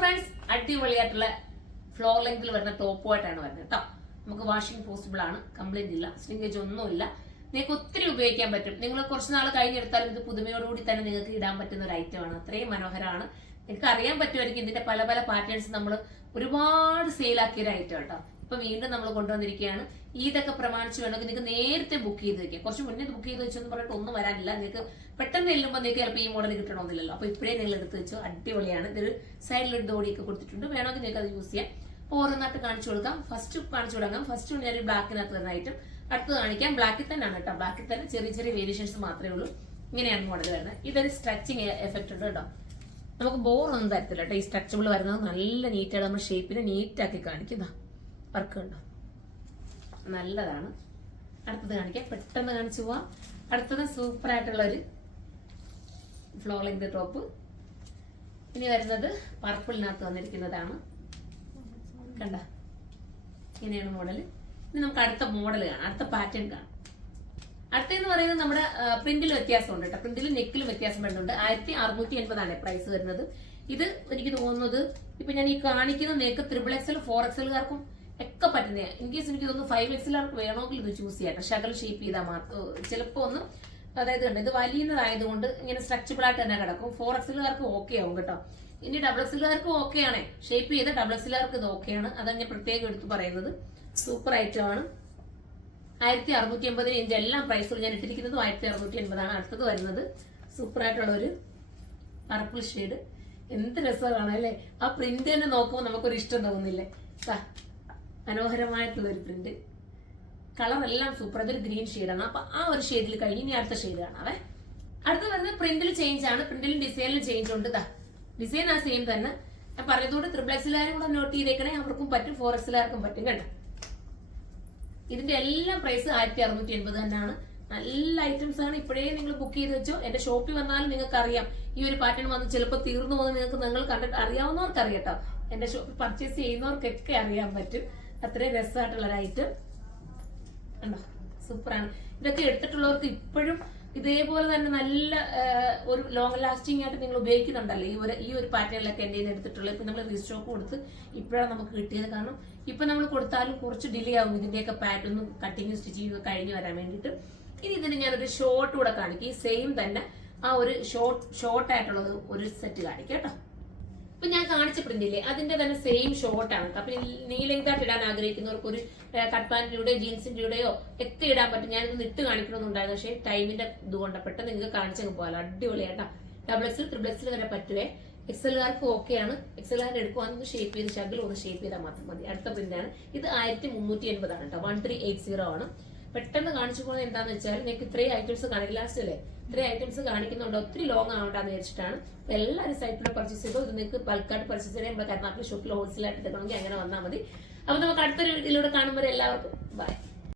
Friends, അടിപൊളിയായിട്ടുള്ള floor ലെങ്തിൽ വരുന്ന ടോപ്പുമായിട്ടാണ് വരുന്നത് കേട്ടോ. നമുക്ക് വാഷിംഗ് പോസിബിൾ ആണ്, കംപ്ലൈന്റ് ഇല്ല, സ്ലിങ്കേജ് ഒന്നുമില്ല. നിങ്ങൾക്ക് ഒത്തിരി ഉപയോഗിക്കാൻ പറ്റും. നിങ്ങൾ കുറച്ച് നാൾ കഴിഞ്ഞെടുത്താലും ഇത് പുതുമയോടുകൂടി തന്നെ നിങ്ങൾക്ക് ഇടാൻ പറ്റുന്ന ഒരു ഐറ്റമാണ്. അത്രയും മനോഹരമാണ്. നിങ്ങൾക്ക് അറിയാൻ പറ്റുമായിരിക്കും ഇതിന്റെ പല പല പാറ്റേൺസ് നമ്മൾ ഒരുപാട് സെയിലാക്കിയ ഒരു ഐറ്റം കേട്ടോ. ഇപ്പൊ വീണ്ടും നമ്മൾ കൊണ്ടുവന്നിരിക്കുകയാണ്. ഇതൊക്കെ പ്രമാണിച്ച് വേണമെങ്കിൽ നിങ്ങൾക്ക് നേരത്തെ ബുക്ക് ചെയ്ത് വെക്കാം. കുറച്ച് മുന്നേ ബുക്ക് ചെയ്ത് വെച്ചെന്ന് പറഞ്ഞിട്ട് ഒന്നും വരാനില്ല. നിങ്ങൾക്ക് പെട്ടെന്ന് ചെല്ലുമ്പോൾ നിങ്ങൾക്ക് ചിലപ്പോൾ ഈ മോഡൽ കിട്ടണമെന്നില്ലല്ലോ. അപ്പൊ ഇപ്പോഴേ നിങ്ങൾ എടുത്ത് വെച്ചോ. അടിപൊളിയാണ്. ഇതൊരു സൈഡിലൊരു ദോടിയൊക്കെ കൊടുത്തിട്ടുണ്ട്. വേണമെങ്കിൽ നിങ്ങൾക്ക് അത് യൂസ് ചെയ്യാം. അപ്പോൾ ഓരോന്നായിട്ട് കാണിച്ചു കൊടുക്കാം. ഫസ്റ്റ് കാണിച്ചു തുടങ്ങാം. ഫസ്റ്റ് ഞാൻ ബ്ലാക്കിനകത്ത് വരുന്ന ഐറ്റം അടുത്ത് കാണിക്കാം. ബ്ലാക്കിൽ തന്നെയാണ് കേട്ടോ. ബ്ലാക്കിൽ തന്നെ ചെറിയ ചെറിയ വേരിയേഷൻസ് മാത്രമേ ഉള്ളൂ. ഇങ്ങനെയാണ് മോഡൽ വരുന്നത്. ഇതൊരു സ്ട്രെച്ചിങ് എഫക്ട് ഉണ്ട് കേട്ടോ. നമുക്ക് ബോറൊന്നും തരത്തില്ല കേട്ടോ. ഈ സ്ട്രെച്ചബിൾ വരുന്നത് നല്ല നീറ്റാണ്. നമ്മൾ ഷേപ്പിനെ നീറ്റാക്കി കാണിക്കുന്ന വർക്ക് ഉണ്ടോ, നല്ലതാണ്. അടുത്തത് കാണിക്കാം, പെട്ടെന്ന് കാണിച്ചു പോവാം. അടുത്തത് സൂപ്പർ ആയിട്ടുള്ള ഒരു ഫ്ലോർ ലെങ്ത് ടോപ്പ്. ഇനി വരുന്നത് പർപ്പിളിനകത്ത് വന്നിരിക്കുന്നതാണ്. കണ്ട, ഇങ്ങനെയാണ് മോഡൽ. ഇനി നമുക്ക് അടുത്ത മോഡൽ കാണാം, അടുത്ത പാറ്റേൺ കാണാം. അടുത്തെന്ന് പറയുന്നത് നമ്മുടെ പ്രിന്റിൽ വ്യത്യാസമുണ്ട് കേട്ടോ. പ്രിന്റിൽ നെക്കിൽ വ്യത്യാസം വരുന്നുണ്ട്. 1680 പ്രൈസ് വരുന്നത്. ഇത് എനിക്ക് തോന്നുന്നത് ഇപ്പൊ ഞാൻ ഈ കാണിക്കുന്ന നെക്ക് XXL 4XL ഒക്കെ പറ്റുന്ന. ഇൻ കേസ് എനിക്ക് തോന്നുന്നു 5XL വേണമെങ്കിൽ ഇത് ചൂസ് ചെയ്യാം. ശകൽ ഷേപ്പ് ചെയ്താൽ മാത്രം ചിലപ്പോ ഒന്ന്, അതായത് ഇത് വലിയതായതുകൊണ്ട് ഇങ്ങനെ സ്ട്രെച്ചബിൾ ആയിട്ട് തന്നെ കിടക്കും. 4XL ഓക്കെ ആവും കേട്ടോ. ഇനി XXL ഓക്കെ ആണ്, ഷേപ്പ് ചെയ്ത XXL ഇത് ഓക്കെയാണ്. അതാണ് ഞാൻ പ്രത്യേകം എടുത്ത് പറയുന്നത്. സൂപ്പർ ഐറ്റം ആണ്. 1680 ഇതിന്റെ എല്ലാം പ്രൈസുകൾ ഞാൻ ഇട്ടിരിക്കുന്നത് 1680 ആണ്. അടുത്തത് വരുന്നത് സൂപ്പർ ആയിട്ടുള്ള ഒരു പർപ്പിൾ ഷെയ്ഡ്. എന്ത് രസമാണ് അല്ലേ. ആ പ്രിന്റ് തന്നെ നോക്കുമ്പോൾ നമുക്കൊരു ഇഷ്ടം തോന്നുന്നില്ലേ. മനോഹരമായിട്ടുള്ള ഒരു പ്രിന്റ്. കളർ എല്ലാം സൂപ്പർ. അതൊരു ഗ്രീൻ ഷെയ്ഡാണ്. അപ്പൊ ആ ഒരു ഷെയ്ഡിൽ കഴിഞ്ഞ് ഇനി അടുത്ത ഷെയ്ഡ് കാണാവേ. അടുത്ത് വരുന്നത് പ്രിന്റിൽ ചേഞ്ച് ആണ്. പ്രിന്റിലും ഡിസൈനിലും ചേഞ്ച് ഉണ്ട്. ഡിസൈൻ ആ സെയിം തന്നെ. ഞാൻ പറഞ്ഞതുകൊണ്ട് XXL കൂടെ നോട്ട് ചെയ്തേക്കണേ. അവർക്കും പറ്റും, 4XL പറ്റും കേട്ടോ. ഇതിന്റെ എല്ലാം പ്രൈസ് 1680 തന്നെയാണ്. നല്ല ഐറ്റംസ് ആണ്. ഇപ്പോഴേ നിങ്ങൾ ബുക്ക് ചെയ്ത് വെച്ചോ. എന്റെ ഷോപ്പിൽ വന്നാലും നിങ്ങൾക്ക് അറിയാം ഈ ഒരു പാറ്റേൺ വന്ന് ചിലപ്പോൾ തീർന്നു പോകുന്നത് നിങ്ങൾ കണ്ടിട്ട് അറിയാവുന്നവർക്ക് അറിയട്ടോ. എന്റെ ഷോപ്പിൽ പർച്ചേസ് ചെയ്യുന്നവർക്കൊക്കെ അറിയാൻ പറ്റും. അത്രയും രസമായിട്ടുള്ള ഒരു ഐറ്റം ഉണ്ടോ, സൂപ്പറാണ്. ഇതൊക്കെ എടുത്തിട്ടുള്ളവർക്ക് ഇപ്പോഴും ഇതേപോലെ തന്നെ നല്ല ഒരു ലോങ് ലാസ്റ്റിംഗ് ആയിട്ട് നിങ്ങൾ ഉപയോഗിക്കുന്നുണ്ടല്ലോ ഈ ഒരു പാറ്റേണിലൊക്കെ എന്റെ എടുത്തിട്ടുള്ളത്. ഇപ്പൊ നമ്മൾ റീസ്റ്റോക്ക് കൊടുത്ത് ഇപ്പോഴാണ് നമുക്ക് കിട്ടിയത്. കാരണം ഇപ്പൊ നമ്മൾ കൊടുത്താലും കുറച്ച് ഡിലേ ആവും ഇതിന്റെയൊക്കെ പാറ്റേൺ കട്ടിങ് സ്റ്റിച്ചിങ് കഴിഞ്ഞ് വരാൻ വേണ്ടിയിട്ട്. ഇനി ഇതിന് ഞാനൊരു ഷോർട്ട് കൂടെ കാണിക്കും. ഈ സെയിം തന്നെ ആ ഒരു ഷോർട്ട് ആയിട്ടുള്ളത് ഒരു സെറ്റ് കാണിക്കാം കേട്ടോ. ഇപ്പൊ ഞാൻ കാണിച്ച പ്രിന്റില്ലേ അതിന്റെ തന്നെ സെയിം ഷോർട്ടാണ്. അപ്പൊ നീ ലെങ്തായിട്ട് ഇടാൻ ആഗ്രഹിക്കുന്നവർക്ക് ഒരു കട്ട് പാന്റിന്റെയോ ജീൻസിന്റെയോ ഒക്കെ ഇടാൻ പറ്റും. ഞാനിത് ഇട്ട് കാണിക്കണമെന്നുണ്ടായിരുന്നു, പക്ഷേ ടൈമിന്റെ ഇതുകൊണ്ട് പെട്ടെന്ന് നിങ്ങൾക്ക് കാണിച്ചങ്ങ് പോകാലോ. അടിപൊളിയായിട്ടാ. XXL XXL വരെ പറ്റുവേ. XL ഓക്കെയാണ്. XL എടുക്കുവാന്ന് ഷേപ്പ് ചെയ്ത് ശകലം ഒന്ന് ഷേപ്പ് ചെയ്താൽ മാത്രം മതി. അടുത്ത പ്രിന്റാണ് ഇത്. 1380 ആണ് കേട്ടോ. 1380 ആണ്. പെട്ടെന്ന് കാണിച്ചു പോകുന്നത് എന്താന്ന് വെച്ചാൽ നിങ്ങൾക്ക് ഇത്രയും ഐറ്റംസ് കാണിക്കും. ലാസ്റ്റ് അല്ലേ ഇത്രയും ഐറ്റംസ് കാണിക്കുന്നുണ്ട്. ഒത്തിരി ലോങ് ആവണ്ടെന്ന് വെച്ചിട്ടാണ്. അപ്പൊ എല്ലാവരും സൈറ്റിൽ പർച്ചേസ് ചെയ്തോ. ഇത് നിങ്ങൾക്ക് ബൾക്കായിട്ട് പർച്ചേസ് ചെയ്യാൻ നമ്മുടെ കരുനാഗപ്പള്ളി ഷോപ്പിൽ ഹോൾസെയിൽ ആയിട്ട് എടുക്കണമെങ്കിൽ അങ്ങനെ വന്നാൽ മതി. അപ്പൊ നമുക്ക് അടുത്തൊരു ഇതിലൂടെ കാണുമ്പോൾ എല്ലാവർക്കും ബൈ.